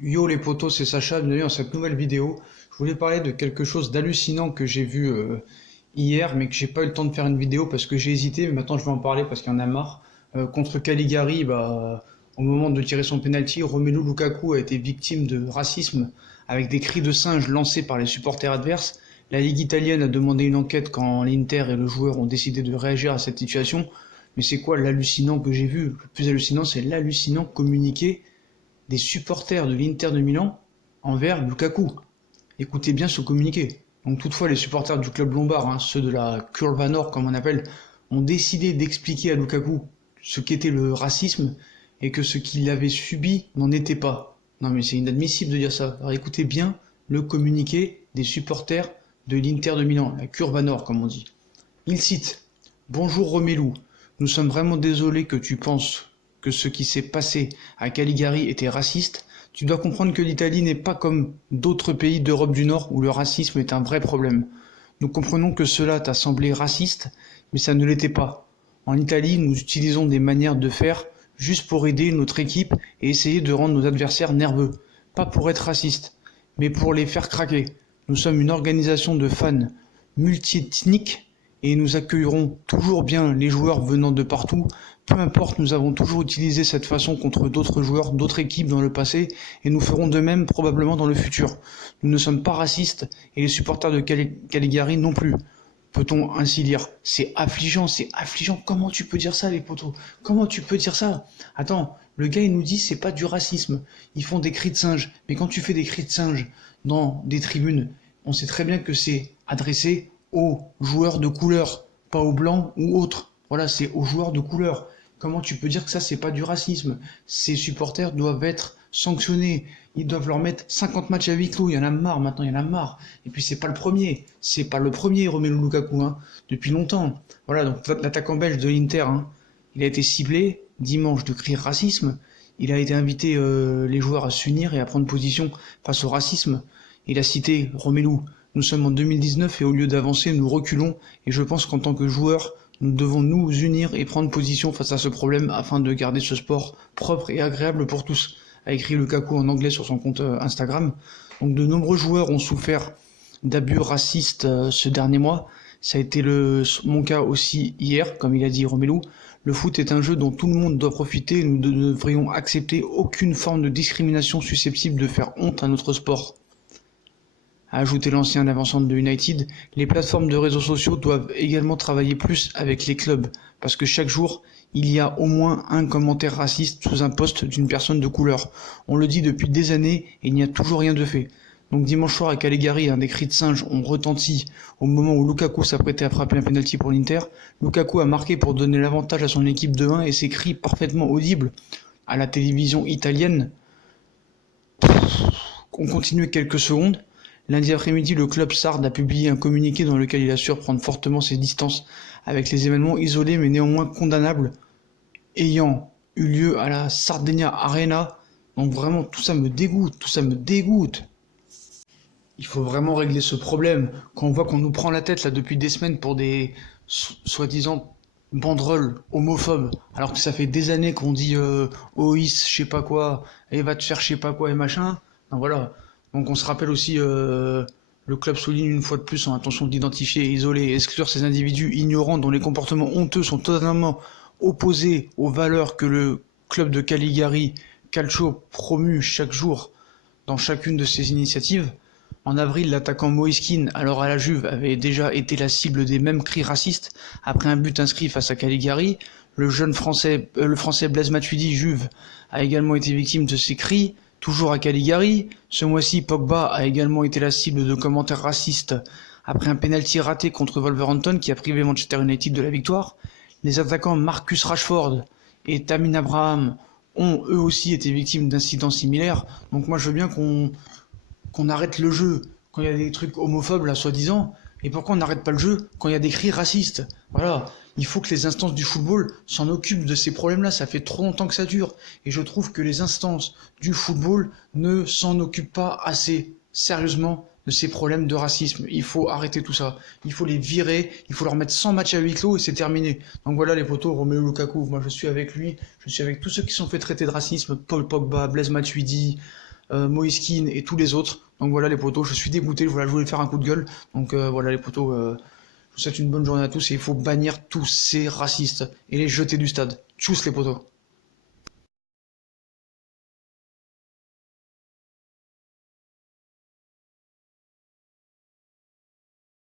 Yo les potos, c'est Sacha, bienvenue dans cette nouvelle vidéo. Je voulais parler de quelque chose d'hallucinant que j'ai vu hier, mais que j'ai pas eu le temps de faire une vidéo parce que j'ai hésité, mais maintenant je vais en parler parce qu'il y en a marre. Contre Caligari, au moment de tirer son penalty, Romelu Lukaku a été victime de racisme avec des cris de singe lancés par les supporters adverses. La Ligue italienne a demandé une enquête quand l'Inter et le joueur ont décidé de réagir à cette situation. Mais c'est quoi l'hallucinant que j'ai vu? Le plus hallucinant, c'est l'hallucinant communiqué des supporters de l'Inter de Milan envers Lukaku. Écoutez bien ce communiqué. Donc toutefois, les supporters du club lombard, ceux de la Curva Nord comme on appelle, ont décidé d'expliquer à Lukaku ce qu'était le racisme et que ce qu'il avait subi n'en était pas. Non mais c'est inadmissible de dire ça. Alors écoutez bien le communiqué des supporters de l'Inter de Milan, la Curva Nord comme on dit. Il cite: Bonjour Romelu, nous sommes vraiment désolés que tu penses que ce qui s'est passé à Caligari était raciste. Tu dois comprendre que l'Italie n'est pas comme d'autres pays d'Europe du Nord où le racisme est un vrai problème. Nous comprenons que cela t'a semblé raciste, mais ça ne l'était pas. En Italie, nous utilisons des manières de faire juste pour aider notre équipe et essayer de rendre nos adversaires nerveux. Pas pour être raciste, mais pour les faire craquer. Nous sommes une organisation de fans multiethnique et nous accueillerons toujours bien les joueurs venant de partout. Peu importe, nous avons toujours utilisé cette façon contre d'autres joueurs, d'autres équipes dans le passé, et nous ferons de même probablement dans le futur. Nous ne sommes pas racistes, et les supporters de Caligari non plus. Peut-on ainsi lire? C'est affligeant, c'est affligeant. Comment tu peux dire ça, les potos? Comment tu peux dire ça? Attends, le gars il nous dit c'est pas du racisme. Ils font des cris de singe. Mais quand tu fais des cris de singe dans des tribunes, on sait très bien que c'est adressé aux joueurs de couleur, pas aux blancs ou autres. Voilà, c'est aux joueurs de couleur. Comment tu peux dire que ça c'est pas du racisme? Ces supporters doivent être sanctionnés. Ils doivent leur mettre 50 matchs à huis clos. Il y en a marre maintenant, il y en a marre. Et puis c'est pas le premier. C'est pas le premier Romelu Lukaku, depuis longtemps. Voilà, donc l'attaquant belge de l'Inter, il a été ciblé dimanche de cris racisme. Il a été invité les joueurs à s'unir et à prendre position face au racisme. Il a cité Romelu. Nous sommes en 2019 et au lieu d'avancer, nous reculons. Et je pense qu'en tant que joueurs, nous devons nous unir et prendre position face à ce problème afin de garder ce sport propre et agréable pour tous, a écrit Lukaku en anglais sur son compte Instagram. Donc de nombreux joueurs ont souffert d'abus racistes ce dernier mois. Ça a été mon cas aussi hier, comme il a dit Romelu. Le foot est un jeu dont tout le monde doit profiter et nous ne devrions accepter aucune forme de discrimination susceptible de faire honte à notre sport. A ajouté l'ancien avant-centre de United, les plateformes de réseaux sociaux doivent également travailler plus avec les clubs, parce que chaque jour, il y a au moins un commentaire raciste sous un post d'une personne de couleur. On le dit depuis des années et il n'y a toujours rien de fait. Donc dimanche soir à Caligari, des cris de singe ont retenti au moment où Lukaku s'apprêtait à frapper un penalty pour l'Inter. Lukaku a marqué pour donner l'avantage à son équipe de 1 et ses cris parfaitement audibles à la télévision italienne ont continué quelques secondes. Lundi après-midi, le club sarde a publié un communiqué dans lequel il assure prendre fortement ses distances avec les événements isolés mais néanmoins condamnables ayant eu lieu à la Sardinia Arena. Donc vraiment, tout ça me dégoûte, tout ça me dégoûte. Il faut vraiment régler ce problème. Quand on voit qu'on nous prend la tête là depuis des semaines pour des soi-disant banderoles homophobes, alors que ça fait des années qu'on dit OIS, je sais pas quoi, et va te faire je sais pas quoi et machin. Donc voilà. Donc on se rappelle aussi, le club souligne une fois de plus son intention d'identifier, isoler et exclure ces individus ignorants dont les comportements honteux sont totalement opposés aux valeurs que le club de Caligari Calcio promue chaque jour dans chacune de ses initiatives. En avril, l'attaquant Moïse Kean, alors à la Juve, avait déjà été la cible des mêmes cris racistes après un but inscrit face à Caligari. Le français Blaise Matuidi, Juve, a également été victime de ces cris, toujours à Caligari. Ce mois-ci, Pogba a également été la cible de commentaires racistes après un penalty raté contre Wolverhampton qui a privé Manchester United de la victoire. Les attaquants Marcus Rashford et Tammy Abraham ont eux aussi été victimes d'incidents similaires. Donc moi je veux bien qu'on arrête le jeu quand il y a des trucs homophobes là soi-disant, et pourquoi on n'arrête pas le jeu quand il y a des cris racistes? Voilà, il faut que les instances du football s'en occupent de ces problèmes-là, ça fait trop longtemps que ça dure, et je trouve que les instances du football ne s'en occupent pas assez sérieusement de ces problèmes de racisme. Il faut arrêter tout ça, il faut les virer, il faut leur mettre 100 matchs à huis clos et c'est terminé. Donc voilà les potos, Romelu Lukaku, moi je suis avec lui, je suis avec tous ceux qui sont fait traiter de racisme, Paul Pogba, Blaise Matuidi, Moiskin et tous les autres. Donc voilà les potos, je suis dégoûté, voilà, je voulais faire un coup de gueule. Donc voilà les potos, je vous souhaite une bonne journée à tous et il faut bannir tous ces racistes et les jeter du stade. Tchuss les potos.